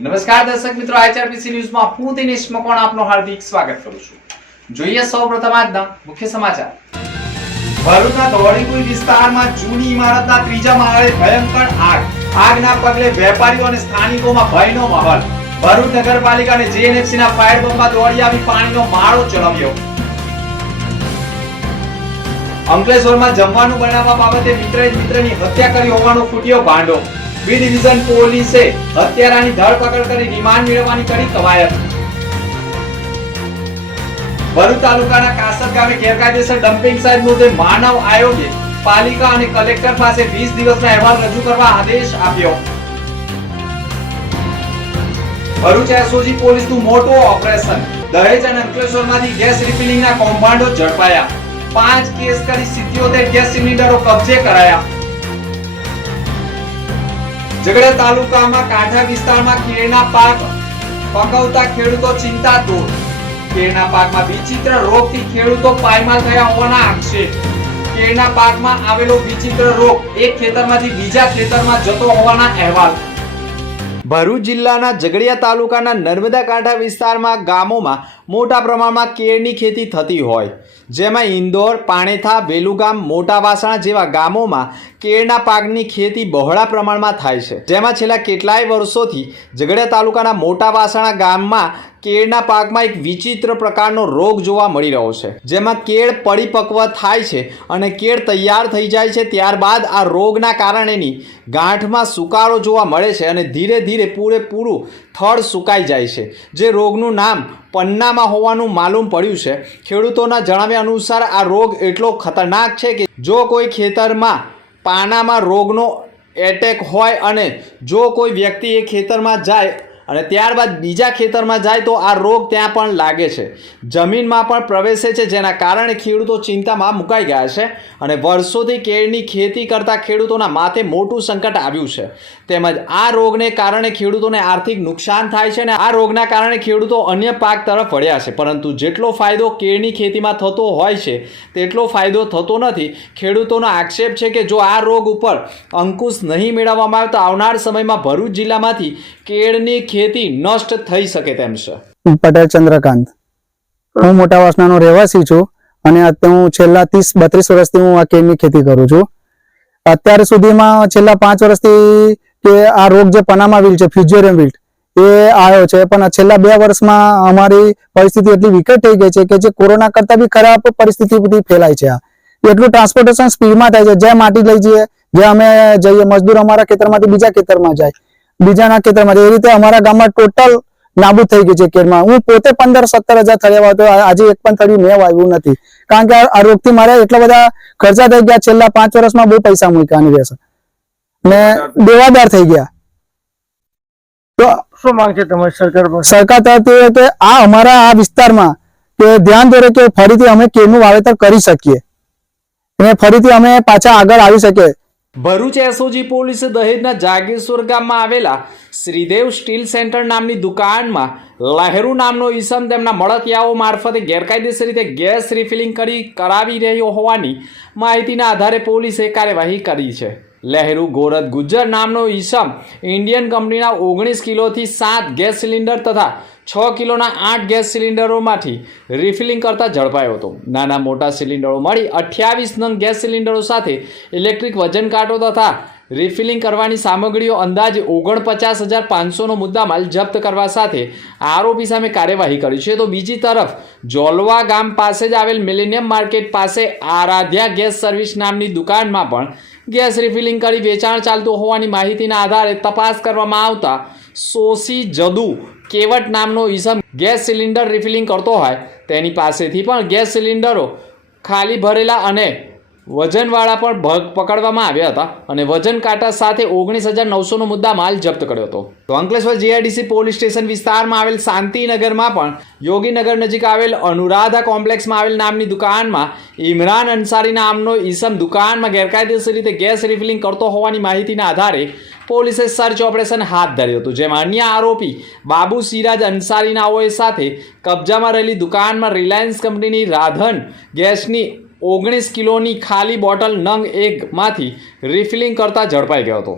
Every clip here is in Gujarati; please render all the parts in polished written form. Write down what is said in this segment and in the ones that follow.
નમસ્કાર દર્શક મિત્રો, આઈઆરપીસી ન્યૂઝમાં હું દિનેશ મકવાણા આપનું હાર્દિક સ્વાગત કરું છું। જોઈએ સૌપ્રથમ આજના મુખ્ય સમાચાર। ભરૂચના ધોળીકુઈ વિસ્તારમાં જૂની ઇમારતના ત્રીજા માળે ભયંકર આગ। આગના પગલે વેપારીઓ અને સ્થાનિકોમાં ભયનો માહોલ। ભરૂચ નગરપાલિકા અને જીએનએફસીના ફાયર બંબમાં દોડી આવી પાણીનો માળો ચલાવ્યો। અંકલેશ્વરમાં જમવાનું બનાવવા બાબતે મિત્રએ મિત્રની હત્યા કરી હોવાનો ફૂટ્યો ભાંડો। બી ડિવિઝન પોલીસે હત્યારાની ધરપકડ કરી રિમાન્ડ મેળવવાની કરી કવાયત। ભરૂચ તાલુકાના કાસર ગામે ગેરકાયદેસર ડમ્પિંગ સાઇટ મુદ્દે માનવ આયોગે પાલિકા અને કલેક્ટર પાસે 20 દિવસના અહેવાલ રજૂ કરવા આદેશ આપ્યો। ભરૂચ એસઓજી પોલીસનું મોટું ઓપરેશન। દહેજ અને અંકલેશ્વરમાંથી ગેસ રિફિલિંગના કૌભાંડો ઝડપાયા। 5 કેસ કરી 77 ગેસ સિલિન્ડરો કબજે કરાયા। ઝઘડિયા તાલુકામાં કાંઠા વિસ્તારમાં કેળના પાક પકવતા ખેડૂતો ચિંતાતુર। કેળના પાકમાં વિચિત્ર રોગથી ખેડૂતો પાયમાલ થયા હોવાના આક્ષેપ। કેળના પાકમાં આવેલો વિચિત્ર રોગ એક ખેતરમાંથી બીજા ખેતરમાં જતો હોવાના અહેવાલ। ભરૂચ જિલ્લાના ઝઘડિયા તાલુકાના નર્મદા કાંઠા વિસ્તારમાં ગામોમાં મોટા પ્રમાણમાં કેળની ખેતી થતી હોય, જેમાં ઇન્દોર, પાણેથા, વેલુગામ, મોટા વાસણા જેવા ગામોમાં કેળના પાકની ખેતી બહોળા પ્રમાણમાં થાય છે। જેમાં છેલ્લા કેટલાય વર્ષોથી ઝઘડિયા તાલુકાના મોટા વાસણા ગામમાં કેળના પાકમાં એક વિચિત્ર પ્રકારનો રોગ જોવા મળી રહ્યો છે, જેમાં કેળ પરિપક્વ થાય છે અને કેળ તૈયાર થઈ જાય છે, ત્યારબાદ આ રોગના કારણેની ગાંઠમાં સુકારો જોવા મળે છે અને ધીરે ધીરે પૂરેપૂરું થડ સુકાઈ જાય છે, જે રોગનું નામ પન્નામાં હોવાનું માલુમ પડ્યું છે। ખેડૂતોના જણાવ્યા અનુસાર આ રોગ એટલો ખતરનાક છે કે જો કોઈ ખેતરમાં પાનામાં રોગનો એટેક હોય અને જો કોઈ વ્યક્તિ એ ખેતરમાં જાય અને ત્યારબાદ બીજા ખેતરમાં જાય તો આ રોગ ત્યાં પણ લાગે છે, જમીનમાં પણ પ્રવેશે છે, જેના કારણે ખેડૂતો ચિંતામાં મુકાઈ ગયા છે અને વર્ષોથી કેળની ખેતી કરતા ખેડૂતોના માથે મોટું સંકટ આવ્યું છે। તેમજ આ રોગને કારણે ખેડૂતોને આર્થિક નુકસાન થાય છે અને આ રોગના કારણે ખેડૂતો અન્ય પાક તરફ વળ્યા છે, પરંતુ જેટલો ફાયદો કેળની ખેતીમાં થતો હોય છે તેટલો ફાયદો થતો નથી। ખેડૂતોનો આક્ષેપ છે કે જો આ રોગ ઉપર અંકુશ નહીં મેળવવામાં આવે તો આવનાર સમયમાં ભરૂચ જિલ્લામાંથી કેળની ખેતી નષ્ટ થઈ શકે તેમ છે। પટેલ ચંદ્રકાંત, હું મોટા વાસણાનો રહેવાસી છું અને અત્યારે હું છેલ્લા 30-32 વર્ષથી હું આ કેળની ખેતી કરું છું। અત્યાર સુધીમાં છેલ્લા 5 વર્ષથી કે આ રોગ જે પનામા વિલ્ટ છે, ફ્યુઝેરિયમ વિલ્ટ, એ આવ્યો છે, પણ છેલ્લા 2 વર્ષમાં અમારી પરિસ્થિતિ એટલી વિકટ થઈ ગઈ છે કે જે કોરોના કરતા બી ખરાબ પરિસ્થિતિ બધી ફેલાય છે। આ એટલું ટ્રાન્સપોર્ટેશન સ્પીડમાં થાય છે, જે માટી લઈ જઈએ, જે અમે જઈએ મજદૂર અમારા ખેતરમાંથી બીજા ખેતરમાં જાય, બીજાના ખેતરમાં એ રીતે અમારા ગામમાં ટોટલ નાબૂદ થઈ ગઈ છે કેળમાં। હું પોતે 15-17 હજાર થળિયા હતો, આજે એક પણ થળિયું મેં વાવ્યું નથી, કારણ કે આ રોગથી મારે એટલા બધા ખર્ચા થઈ ગયા। છેલ્લા 5 વર્ષમાં બહુ પૈસા મૂક્યા રહેશે ને દેવાદાર થઈ ગયા। તો શું માંગ છે તમારી સરકાર તરફથી કે આ અમારા આ વિસ્તારમાં કે ધ્યાન દોરે કે ફરીથી અમે કેળનું વાવેતર કરી શકીએ અને ફરીથી અમે પાછા આગળ આવી શકીએ। ભરૂચ એસઓજી પોલીસે દહેજના જાગેશ્વર ગામમાં આવેલા શ્રીદેવ સ્ટીલ સેન્ટર નામની દુકાનમાં લહેરુ નામનો ઈસમ તેમના મળતિયાઓ મારફતે ગેરકાયદેસર રીતે ગેસ રિફિલિંગ કરાવી રહ્યો હોવાની માહિતીના આધારે પોલીસે કાર્યવાહી કરી છે। લહેરુ ગોરદ ગુજ્જર નામનો ઈસમ ઇન્ડિયન કંપનીના 19 કિલોથી 7 ગેસ સિલિન્ડર તથા 6 કિલોના 8 ગેસ સિલિન્ડરોમાંથી રિફિલિંગ કરતા ઝડપાયો હતો। નાના મોટા સિલિન્ડરો મળી 28 નંગ ગેસ સિલિન્ડરો સાથે ઇલેક્ટ્રિક વજન કાંટો તથા રિફિલિંગ કરવાની સામગ્રીઓ અંદાજે 49,500નો મુદ્દામાલ જપ્ત કરવા સાથે આરોપી સામે કાર્યવાહી કરી છે। તો બીજી તરફ જોલવા ગામ પાસે જ આવેલ મિલેનિયમ માર્કેટ પાસે આરાધ્યા ગેસ સર્વિસ નામની દુકાનમાં પણ ગેસ રિફિલિંગ કરી વેચાણ ચાલતું હોવાની માહિતીના આધારે તપાસ કરવામાં આવતા સોસી જદુ કેવટ નામનો ઈસમ ગેસ સિલિન્ડર રિફિલિંગ કરતો હોય તેની પાસેથી પણ ગેસ સિલિન્ડરો ખાલી ભરેલા અને વજનવાળા પણ પકડવામાં આવ્યા હતા અને વજન કાંટા સાથે 19,900નો મુદ્દા માલ જપ્ત કર્યો હતો। તો અંકલેશ્વર જીઆઈડીસી પોલીસ સ્ટેશન વિસ્તારમાં આવેલ શાંતિનગરમાં પણ યોગીનગર નજીક આવેલ અનુરાધા કોમ્પ્લેક્સમાં આવેલ નામની દુકાનમાં ઇમરાન અંસારી નામનો ઈસમ દુકાનમાં ગેરકાયદેસર રીતે ગેસ રિફિલિંગ કરતો હોવાની માહિતીના આધારે પોલીસે સર્ચ ઓપરેશન હાથ ધર્યું હતું, જેમાં અન્ય આરોપી બાબુ સિરાજ અંસારીનાઓએ સાથે કબજામાં રહેલી દુકાનમાં રિલાયન્સ કંપનીની રાધન ગેસની 19 કિલોની ખાલી બોટલ નંગ 1માંથી રિફિલિંગ કરતા ઝડપાઈ ગયો હતો।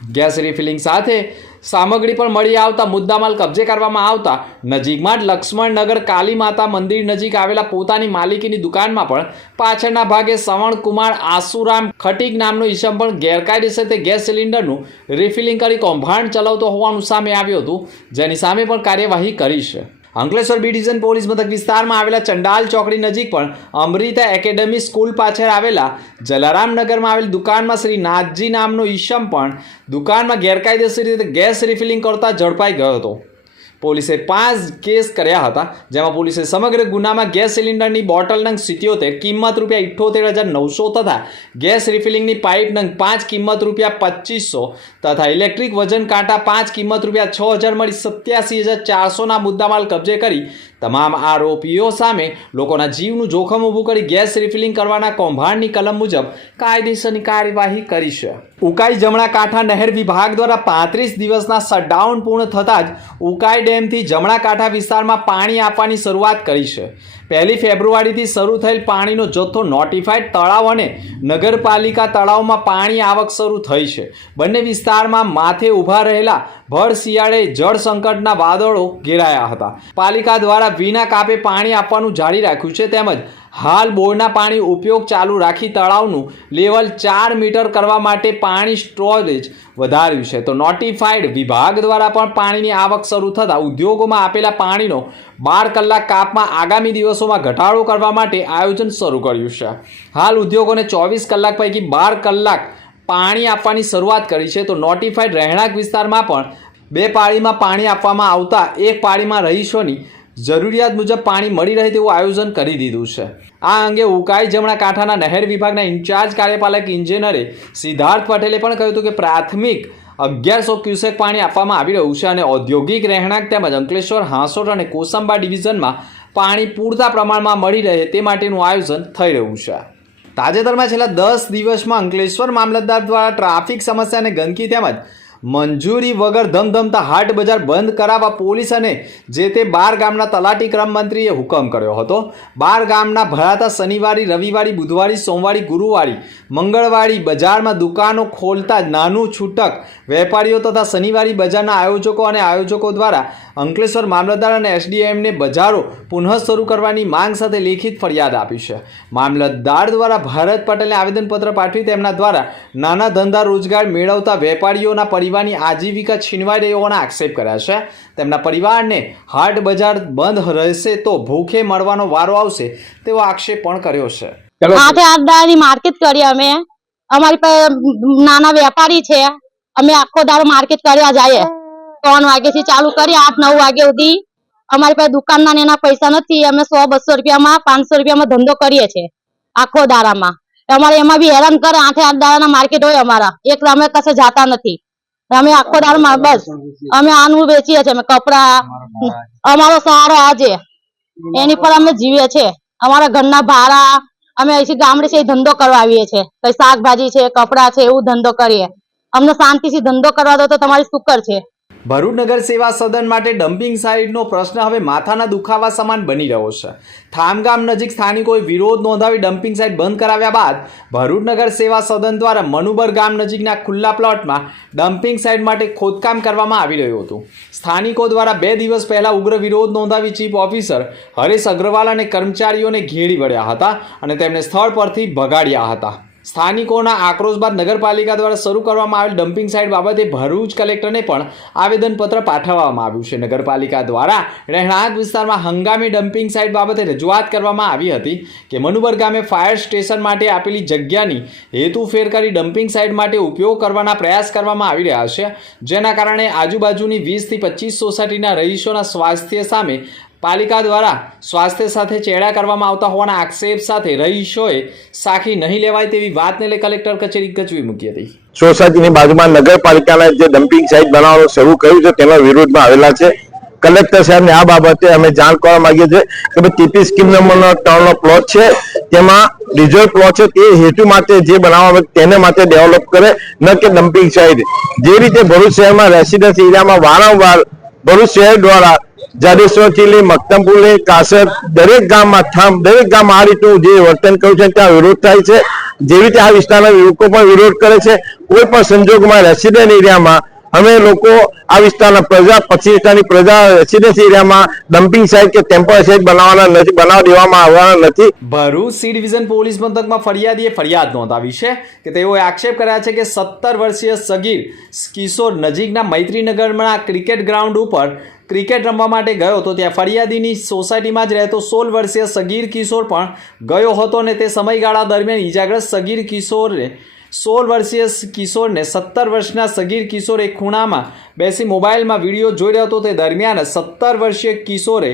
ગેસ રિફિલિંગ સાથે સામગ્રી પણ મળી આવતા મુદ્દામાલ કબજે કરવામાં આવતા નજીકમાં જ લક્ષ્મણનગર કાલી માતા મંદિર નજીક આવેલા પોતાની માલિકીની દુકાનમાં પણ પાછળના ભાગે શ્રવણકુમાર આસુરામ ખટીક નામનો ઈસમ પણ ગેરકાયદેસર તે ગેસ સિલિન્ડરનું રિફિલિંગ કરી કૌભાંડ ચલાવતો હોવાનું સામે આવ્યું હતું, જેની સામે પણ કાર્યવાહી કરી છે। અંકલેશ્વર બી ડિવિઝન પોલીસ મથક વિસ્તારમાં આવેલા ચંડાલ ચોકડી નજીક પણ અમૃતા એકેડમી સ્કૂલ પાછળ આવેલા જલારામનગરમાં આવેલ દુકાનમાં શ્રી નાથજી નામનો ઈસમ પણ દુકાનમાં ગેરકાયદેસર રીતે ગેસ રિફિલિંગ કરતા ઝડપાઈ ગયો હતો। પોલીસે 5 કેસ કર્યા હતા, જેમાં પોલીસે સમગ્ર ગુનામાં ગેસ સિલિન્ડરની બોટલ નંગ 77 કિંમત ₹78,900 તથા ગેસ રિફિલિંગની પાઇપ નંગ 5 કિંમત ₹2,500 તથા ઇલેક્ટ્રિક વજન કાંટા 5 કિંમત ₹6,000 મળી 87,400ના મુદ્દામાલ કબજે કરી તમામ આરોપીઓ સામે લોકોના જીવનું જોખમ ઊભું કરી ગેસ રિફિલિંગ કરવાના કૌભાંડની કલમ મુજબ કાયદેસરની કાર્યવાહી કરી છે। ઉકાઈ જમણા કાંઠા નહેર વિભાગ દ્વારા 35 દિવસના શટડાઉન પૂર્ણ થતાં જ ઉકાઈ ડેમથી જમણા કાંઠા વિસ્તારમાં પાણી આપવાની શરૂઆત કરી છે। 1 ફેબ્રુઆરીથી શરૂ થયેલ પાણીનો જથ્થો નોટિફાઈડ તળાવ અને નગરપાલિકા તળાવમાં પાણી આવક શરૂ થઈ છે। બંને વિસ્તારમાં માથે ઊભા રહેલા ભર શિયાળે જળ સંકટના વાદળો ઘેરાયા હતા। પાલિકા દ્વારા વિના કાપે પાણી આપવાનું જારી રાખ્યું છે, તેમજ હાલ બોરના પાણી ઉપયોગ ચાલુ રાખી તળાવનું લેવલ 4 મીટર કરવા માટે પાણી સ્ટોરેજ વધાર્યું છે। તો નોટિફાઈડ વિભાગ દ્વારા પણ પાણીની આવક શરૂ થતાં ઉદ્યોગોમાં આપેલા પાણીનો 12 કલાક કાપમાં આગામી દિવસોમાં ઘટાડો કરવા માટે આયોજન શરૂ કર્યું છે। હાલ ઉદ્યોગોને 24 કલાક પૈકી 12 કલાક પાણી આપવાની શરૂઆત કરી છે। તો નોટિફાઈડ રહેણાંક વિસ્તારમાં પણ 2 પાળીમાં પાણી આપવામાં આવતા 1 પાળીમાં રહીશોની જરૂરિયાત મુજબ પાણી મળી રહે તેવું આયોજન કરી દીધું છે। આ અંગે ઉકાઈ જમણા કાંઠાના નહેર વિભાગના ઇન્ચાર્જ કાર્યપાલક ઇજનેરે સિદ્ધાર્થ પટેલે પણ કહ્યું હતું કે પ્રાથમિક 1100 ક્યુસેક પાણી આપવામાં આવી રહ્યું છે અને ઔદ્યોગિક રહેણાંક તેમજ અંકલેશ્વર, હાંસોટ અને કોસંબા ડિવિઝનમાં પાણી પૂરતા પ્રમાણમાં મળી રહે તે માટેનું આયોજન થઈ રહ્યું છે। તાજેતરમાં છેલ્લા 10 દિવસમાં અંકલેશ્વર મામલતદાર દ્વારા ટ્રાફિક સમસ્યા અને ગંદકી તેમજ મંજૂરી વગર ધમધમતા હાટ બજાર બંધ કરાવવા પોલીસ અને જે તે 12 ગામના તલાટી ક્રમ મંત્રીએ હુકમ કર્યો હતો। 12 ગામના ભરાતા શનિવારી, રવિવારી, બુધવારી, સોમવારી, ગુરુવારી, મંગળવારી બજારમાં દુકાનો ખોલતા નાનું છૂટક વેપારીઓ તથા શનિવારી બજારના આયોજકો અને આયોજકો દ્વારા અંકલેશ્વર મામલતદાર અને એસડીએમને બજારો પુનઃ શરૂ કરવાની માંગ સાથે લેખિત ફરિયાદ આપી છે। મામલતદાર દ્વારા ભારત પટેલને આવેદનપત્ર પાઠવી તેમના દ્વારા નાના ધંધા રોજગાર મેળવતા વેપારીઓના પરિવારની આજીવિકા છીનવાઈ રહી હોવાના આક્ષેપ કર્યા છે। તેમના પરિવારને હાટ બજાર બંધ રહેશે તો ભૂખે મળવાનો વારો આવશે તેવો આક્ષેપ પણ કર્યો છે। 8 દાડાની માર્કેટ કરી અમે, અમારી પાસે નાના વેપારી છે, અમે આખો દાડો માર્કેટ કરવા જઈએ। 3 વાગ્યાથી ચાલુ કરી 8-9 વાગ્યા સુધી અમારી પાસે દુકાનના એના પૈસા નથી। અમે 100-200 રૂપિયામાં 500 રૂપિયામાં ધંધો કરીએ છીએ આખો દાડામાં। અમારે એમાં બી હેરાન કરે। 8 દાડાના માર્કેટ હોય અમારા, એકલા અમે કશે જાતા નથી। અમે આખો દાડામાં બસ અમે આનું વેચીએ છીએ, અમે કપડા, અમારો સહારો આજે એની પર અમે જીવીએ છીએ। અમારા ઘરના ભાડા અમે અહીંથી ગામડેથી ધંધો કરવા આવીએ છીએ, કઈ શાકભાજી છે, કપડા છે, એવું ધંધો કરીએ। અમને શાંતિથી ધંધો કરવા દો તો તમારી શુકર છે। ભરૂચ નગર સેવા સદન માટે ડમ્પિંગ સાઇટનો પ્રશ્ન હવે માથાના દુખાવા સમાન બની રહ્યો છે। થામગામ નજીક સ્થાનિકોએ વિરોધ નોંધાવી ડમ્પિંગ સાઇટ બંધ કરાવ્યા બાદ ભરૂચ નગર સેવા સદન દ્વારા મનુબર ગામ નજીકના ખુલ્લા પ્લોટમાં ડમ્પિંગ સાઇટ માટે ખોદકામ કરવામાં આવી રહ્યું હતું। સ્થાનિકો દ્વારા 2 દિવસ પહેલા ઉગ્ર વિરોધ નોંધાવી ચીફ ઓફિસર હરેશ અગ્રવાલ અને કર્મચારીઓને ઘેરી વળ્યા હતા અને તેમને સ્થળ પરથી ભગાડ્યા હતા। સ્થાનિકોના આક્રોશ બાદ નગરપાલિકા દ્વારા શરૂ કરવામાં આવેલ ડમ્પિંગ સાઇટ બાબતે ભરૂચ કલેક્ટરને પણ આવેદનપત્ર પાઠવવામાં આવ્યું છે। નગરપાલિકા દ્વારા રહેણાંક વિસ્તારમાં હંગામી ડમ્પિંગ સાઇટ બાબતે રજૂઆત કરવામાં આવી હતી કે મનુબર ગામે ફાયર સ્ટેશન માટે આપેલી જગ્યાની હેતુફેર કરી ડમ્પિંગ સાઇટ માટે ઉપયોગ કરવાના પ્રયાસ કરવામાં આવી રહ્યા છે, જેના કારણે આજુબાજુની 20 થી 25 સોસાયટીના રહીશોના સ્વાસ્થ્ય સામે પાલિકા દ્વારા સ્વાસ્થ્ય સાથે ચેડા કરવામાં આવતા હોવાના આક્ષેપ સાથે રહીશોએ સાખી નહીં લેવાય તેવી વાતને લઈ કલેક્ટર કચેરી ગજવી મૂકી હતી। સોસાયટીની બાજુમાં નગરપાલિકાના જે ડમ્પિંગ સાઇટ બનાવવાનું શરૂ કર્યું છે તેના વિરોધમાં આવેલા છે। કલેક્ટર સાહેબને આ બાબતે અમે જાણ કરવા માંગીએ છીએ કે ભાઈ ટીપી સ્કીમ નંબરનો 3નો પ્લોટ છે, તેમાં રિઝર્વ પ્લોટ છે, તે હેતુ માટે જે બનાવવા તેને માટે ડેવલપ કરે, ન કે ડમ્પિંગ સાઇટ। જે રીતે ભરૂચ શહેરમાં રેસિડેન્સ એરિયામાં વારંવાર ભરૂચ શહેર દ્વારા જાડેશ્વરથી લઈ મક્તમપુર લઈ કાસર દરેક ગામમાં આ રીતનું જે વર્તન કર્યું છે ત્યાં વિરોધ થાય છે। જેવી રીતે આ વિસ્તારના લોકો પણ વિરોધ કરે છે। કોઈ પણ સંજોગોમાં રેસિડેન્ટ એરિયામાં અમે લોકો આ વિસ્તારના પ્રજા, પશ્ચિમ વિસ્તારની પ્રજા રેસિડેન્સી એરિયામાં ડમ્પિંગ સાઇટ કે ટેમ્પરરી સાઇટ બનાવવા દેવામાં આવવાના નથી. ભરૂચ સી ડિવિઝન પોલીસ મથકમાં ફરિયાદીએ ફરિયાદ નોંધાવી છે કે તેઓએ આક્ષેપ કર્યા છે કે 17 વર્ષીય સગીર કિશોર નજીકના મૈત્રીનગરમાં ક્રિકેટ ગ્રાઉન્ડ ઉપર ક્રિકેટ રમવા માટે ગયો હતો. ત્યાં ફરિયાદીની સોસાયટીમાં જ રહેતો 16 વર્ષીય સગીર કિશોર પણ ગયો હતો અને તે સમયગાળા દરમિયાન ઈજાગ્રસ્ત સગીર કિશોરને 16 વર્ષીય કિશોરને 17 વર્ષના સગીર કિશોર એક ખૂણામાં બેસી મોબાઈલમાં વિડીયો જોઈ રહ્યો હતો. તે દરમિયાન 17 વર્ષીય કિશોરે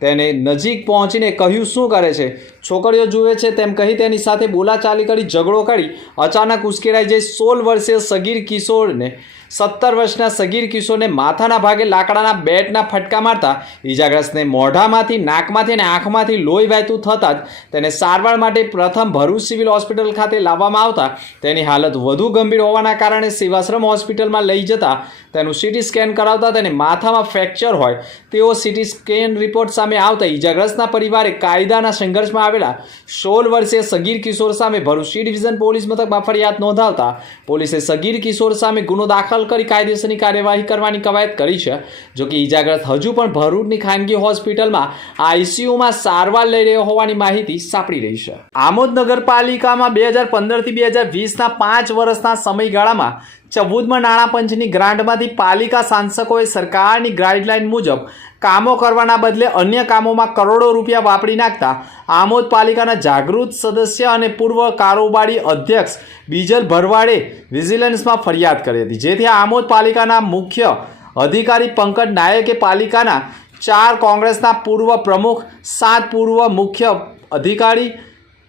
તેને નજીક પહોંચીને કહ્યું, શું કરે છે, છોકરીઓ જુએ છે તેમ કહી તેની સાથે બોલાચાલી કરી ઝઘડો કરી અચાનક ઉશ્કેરાઈ જઈ 16 વર્ષીય સગીર કિશોરને 17 વર્ષના સગીર કિશોરને માથાના ભાગે લાકડાના બેટના ફટકા મારતા ઈજાગ્રસ્તને મોઢામાંથી, નાકમાંથી અને આંખમાંથી લોહી વહેતું થતાં જ તેને સારવાર માટે પ્રથમ ભરૂચ સિવિલ હોસ્પિટલ ખાતે લાવવામાં આવતા તેની હાલત વધુ ગંભીર હોવાના કારણે સેવાશ્રમ હોસ્પિટલમાં લઈ જતા તેનું સીટી સ્કેન કરાવતા તેને માથામાં ફ્રેક્ચર હોય તેવો સીટી સ્કેન રિપોર્ટ સામે આવતા ઈજાગ્રસ્તના પરિવારે કાયદાના સંઘર્ષમાં આવેલા 16 વર્ષીય સગીર કિશોર સામે ભરૂચ સી ડિવિઝન પોલીસ મથકમાં ફરિયાદ નોંધાવતા પોલીસે સગીર કિશોર સામે ગુનો દાખલ કરી કાયદેસરની કાર્યવાહી કરવાની કવાયત કરી છે. જો કે ઈજાગ્રસ્ત હજુ પણ ભરૂચની ખાનગી હોસ્પિટલમાં આઈસીયુમાં સારવાર લઈ રહ્યો હોવાની માહિતી સાંપડી રહી છે. આમોદ નગરપાલિકામાં 2015 થી 2020ના 5 વર્ષના સમયગાળામાં 14મા નાણાં પંચની ગ્રાન્ટમાંથી પાલિકા શાસકોએ સરકારની ગાઈડલાઈન મુજબ કામો કરવાના બદલે અન્ય કામોમાં કરોડો રૂપિયા વાપરી નાખતા આમોદ પાલિકાના જાગૃત સદસ્ય અને પૂર્વ કારોબારી અધ્યક્ષ બીજલ ભરવાડે વિજિલન્સમાં ફરિયાદ કરી હતી. જેથી આમોદ પાલિકાના મુખ્ય અધિકારી પંકજ નાયકે પાલિકાના 4 કોંગ્રેસના પૂર્વ પ્રમુખ, 7 પૂર્વ મુખ્ય અધિકારી,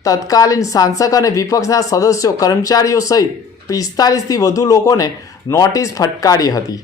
તત્કાલીન શાસક અને વિપક્ષના સદસ્યો, કર્મચારીઓ સહિત 45થી વધુ લોકોને નોટિસ ફટકારી હતી.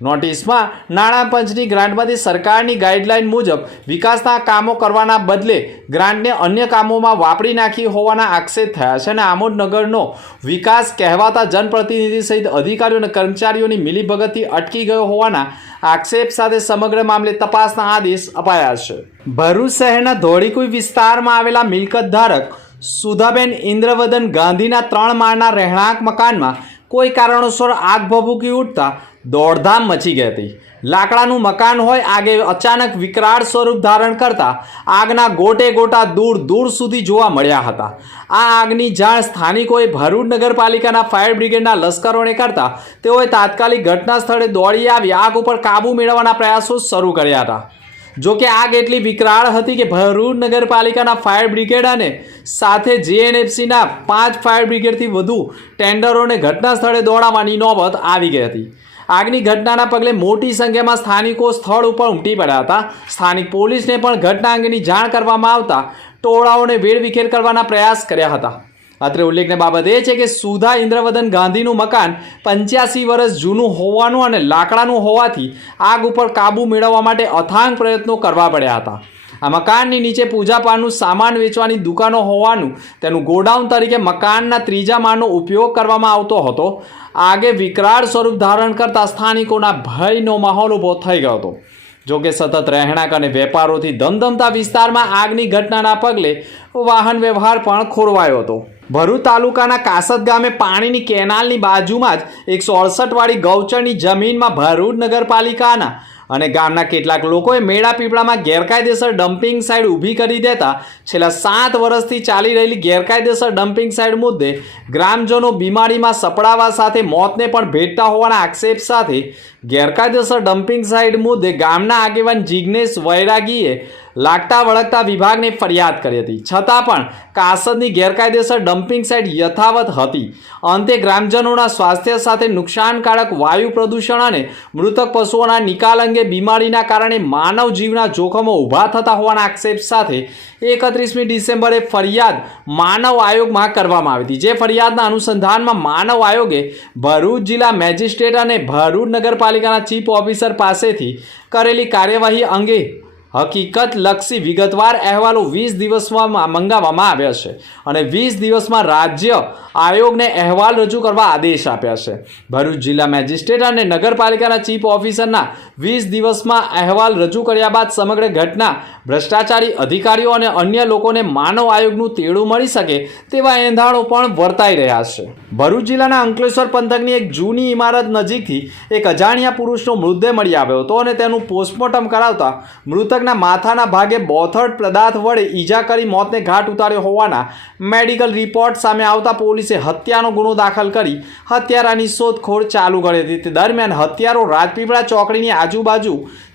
નોટિસમાં નાણાં પંચની ગ્રાન્ટમાંથી સરકારની ગાઈડલાઈન મુજબ વિકાસના કામો કરવાના બદલે ગ્રાન્ટને અન્ય કામોમાં વાપરી નાખી હોવાના આક્ષેપ થયા છે અને આમોદ નગરનો વિકાસ કહેવાતા જનપ્રતિનિધિ સહિત અધિકારીઓ અને કર્મચારીઓની મિલીભગતથી અટકી ગયો હોવાના આક્ષેપ સાથે સમગ્ર મામલે તપાસના આદેશ અપાયા છે. ભરૂચ શહેરના ધોળીકુઈ વિસ્તારમાં આવેલા મિલકત ધારક સુધાબેન ઇન્દ્રવદન ગાંધીના 3 માળના રહેણાંક મકાનમાં કોઈ કારણોસર આગ ભભૂકી ઉઠતા દોડધામ મચી ગઈ હતી. લાકડાનું મકાન હોય, આગે અચાનક વિકરાળ સ્વરૂપ ધારણ કરતા આગના ગોટે ગોટા દૂર દૂર સુધી જોવા મળ્યા હતા. આ આગની જાણ સ્થાનિકોએ ભરૂચ નગરપાલિકાના ફાયર બ્રિગેડના લશ્કરોને કરતા તેઓએ તાત્કાલિક ઘટના સ્થળે દોડી આવી આગ ઉપર કાબૂ મેળવવાના પ્રયાસો શરૂ કર્યા હતા. જોકે આગ એટલી વિકરાળ હતી કે ભરૂચ નગરપાલિકાના ફાયર બ્રિગેડ અને સાથે જીએનએફસીના 5 ફાયર બ્રિગેડથી વધુ ટેન્ડરોને ઘટના સ્થળે દોડાવવાની નોબત આવી ગઈ હતી. આગની ઘટનાના પગલે મોટી સંખ્યામાં સ્થાનિકો સ્થળ ઉપર ઉમટી પડ્યા હતા. સ્થાનિક પોલીસને પણ ઘટના અંગેની જાણ કરવામાં આવતા ટોળાઓને વેરવિખેર કરવાના પ્રયાસ કર્યા હતા. અત્રે ઉલ્લેખનીય બાબત એ છે કે સુધા ઇન્દ્રવદન ગાંધીનું મકાન 85 વર્ષ જૂનું હોવાનું અને લાકડાનું હોવાથી આગ ઉપર કાબૂ મેળવવા માટે અથાગ પ્રયત્નો કરવા પડ્યા હતા. આ મકાનની નીચે પૂજાપાઠનું સામાન વેચવાની દુકાનો હોવાનું તેનું ગોડાઉન તરીકે મકાનના 3જા માળનો ઉપયોગ કરવામાં આવતો હતો. આગે વિકરાળ સ્વરૂપ ધારણ કરતા સ્થાનિકોના ભયનો માહોલ ઊભો થઈ ગયો હતો. જોકે સતત રહેણાંક અને વેપારોથી ધમધમતા વિસ્તારમાં આગની ઘટનાના પગલે વાહન વ્યવહાર પણ ખોરવાયો હતો. ભરૂચ તાલુકાના કાસદ ગામે પાણીની કેનાલની બાજુમાં જ 168 વાળી ગૌચરની જમીનમાં ભરૂચ નગરપાલિકાના અને ગામના કેટલાક લોકોએ મેળા પીપળામાં ગેરકાયદેસર ડમ્પિંગ સાઇટ ઊભી કરી દેતા છેલ્લા 7 વર્ષથી ચાલી રહેલી ગેરકાયદેસર ડમ્પિંગ સાઇટ મુદ્દે ગ્રામજનો બીમારીમાં સપડાવા સાથે મોતને પણ ભેટતા હોવાના આક્ષેપ સાથે ગેરકાયદેસર ડમ્પિંગ સાઇટ મુદ્દે ગામના આગેવાન જિગ્નેશ વૈરાગીએ લાગતા વળગતા વિભાગને ફરિયાદ કરી હતી. છતાં પણ કાસદની ગેરકાયદેસર ડમ્પિંગ સાઇટ યથાવત હતી. અંતે ગ્રામજનોના સ્વાસ્થ્ય સાથે નુકસાનકારક વાયુ પ્રદૂષણ અને મૃતક પશુઓના નિકાલ અંગે બીમારીના કારણે માનવ જીવના જોખમો ઊભા થતા હોવાના આક્ષેપ સાથે 31મી ડિસેમ્બરે ફરિયાદ માનવ આયોગમાં કરવામાં આવી હતી. જે ફરિયાદના અનુસંધાનમાં માનવ આયોગે ભરૂચ જિલ્લા મેજિસ્ટ્રેટ અને ભરૂચ નગરપાલિકાના ચીફ ઓફિસર પાસેથી કરેલી કાર્યવાહી અંગે હકીકત લક્ષી વિગતવાર અહેવાલો 20 દિવસમાં મંગાવવામાં આવ્યા છે અને 20 દિવસમાં રાજ્ય આયોગને અહેવાલ રજૂ કરવા આદેશ આપ્યા છે. ભરૂચ જિલ્લા મેજિસ્ટ્રેટ અને નગરપાલિકાના ચીફ ઓફિસરના 20 દિવસમાં અહેવાલ રજૂ કર્યા બાદ સમગ્ર ઘટના ભ્રષ્ટાચારી અધિકારીઓ અને અન્ય લોકોને માનવ આયોગનું તેડું મળી શકે તેવા એંધાણો પણ વર્તાઈ રહ્યા છે. ભરૂચ જિલ્લાના અંકલેશ્વર પંથકની એક જૂની ઇમારત નજીકથી એક અજાણ્યા પુરુષનો મૃતદેહ મળી આવ્યો હતો અને તેનું પોસ્ટમોર્ટમ કરાવતા મૃતકના માથાના ભાગે બોથડ પદાર્થ વડે ઈજા કરી મોતને ઘાટ ઉતાર્યો હોવાના મેડિકલ રિપોર્ટ સામે આવતા પોલીસે હત્યાનો ગુનો દાખલ કરી હત્યારાની શોધખોળ ચાલુ કરી હતી. તે દરમિયાન હત્યારો રાજપીપળા ચોકડીની આજુબાજુ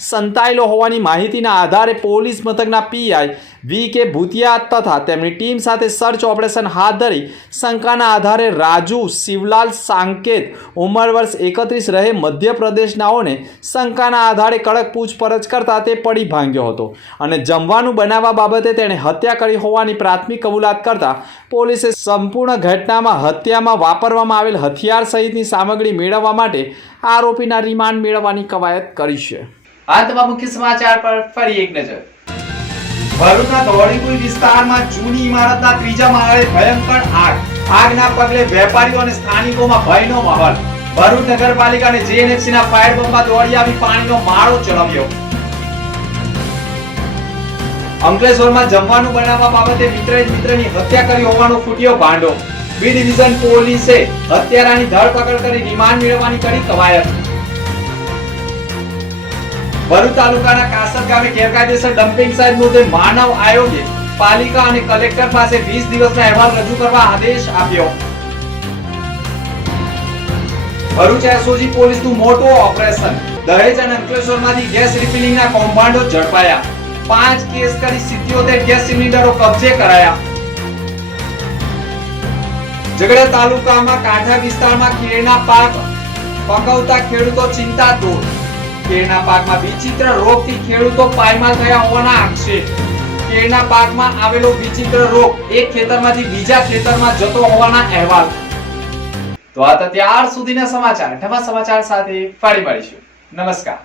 સંતાયેલો હોવાની માહિતીના આધારે પોલીસ મથકના પીઆઈ વી.કે. ભૂતિયા તથા તેમની ટીમ સાથે સર્ચ ઓપરેશન હાથ ધરી શંકાના આધારે રાજુ શિવલાલ સાંકેત ઉંમર વર્ષ 31 રહે મધ્યપ્રદેશનાઓને શંકાના આધારે કડક પૂછપરછ કરતા તે પડી ભાંગ્યો હતો અને જમવાનું બનાવવા બાબતે તેણે હત્યા કરી હોવાની પ્રાથમિક કબૂલાત કરતા પોલીસે સંપૂર્ણ ઘટનામાં હત્યામાં વાપરવામાં આવેલ હથિયાર સહિતની સામગ્રી મેળવવા માટે આરોપીના રિમાન્ડ મેળવવાની કવાયત કરી છે. અંતમાં મુખ્ય સમાચાર પર ફરી એક નજર. ભરૂચના ધોળીકુઈ વિસ્તારમાં જૂની ઇમારતના ત્રીજા માળે ભયંકર આગ. આગના પગલે વેપારીઓ અને સ્થાનિકોમાં ભયનો માહોલ. ભરૂચ નગરપાલિકા અને જેએનએફસીના ફાયર બંબમાં દોડી આવી પાણીનો માળો ચલાવ્યો. અંકલેશ્વરમાં જમવાનું બનાવવા બાબતે મિત્રએ મિત્રની હત્યા કરી હોવાનો ફૂટ્યો ભાંડો. બી ડિવિઝન પોલીસે હત્યારાની ધરપકડ કરી રિમાન્ડ મેળવવાની કરી કવાયત. ભરૂચ તાલુકાના કાસર ગામે ગેરકાયદેસર ડમ્પિંગ સાઇટ મુદ્દે માનવ આયોગે પાલિકા અને કલેક્ટર પાસે 20 દિવસના અહેવાલ રજૂ કરવા આદેશ આપ્યો. ભરૂચ એસઓજી પોલીસનું મોટું ઓપરેશન. દહેજ અને અંકલેશ્વરમાંથી ગેસ રિફિલિંગના કૌભાંડો ઝડપાયા. 5 કેસ કરી 77 ગેસ સિલિન્ડરો કબજે કરાયા. ઝઘડા તાલુકામાં કાંઠા વિસ્તારમાં કેળના પાક પકવતા ખેડૂતો ચિંતાતુર. કેળના પાકમાં વિચિત્ર રોગથી ખેડૂતો પાયમાલ થયા હોવાના આક્ષેપ. કેળના પાકમાં આવેલો વિચિત્ર રોગ એક ખેતરમાંથી બીજા ખેતરમાં જતો હોવાના અહેવાલ. તો આ ત્યાર સુધીના સમાચાર. નવા સમાચાર સાથે ફરી મળીશું. નમસ્કાર.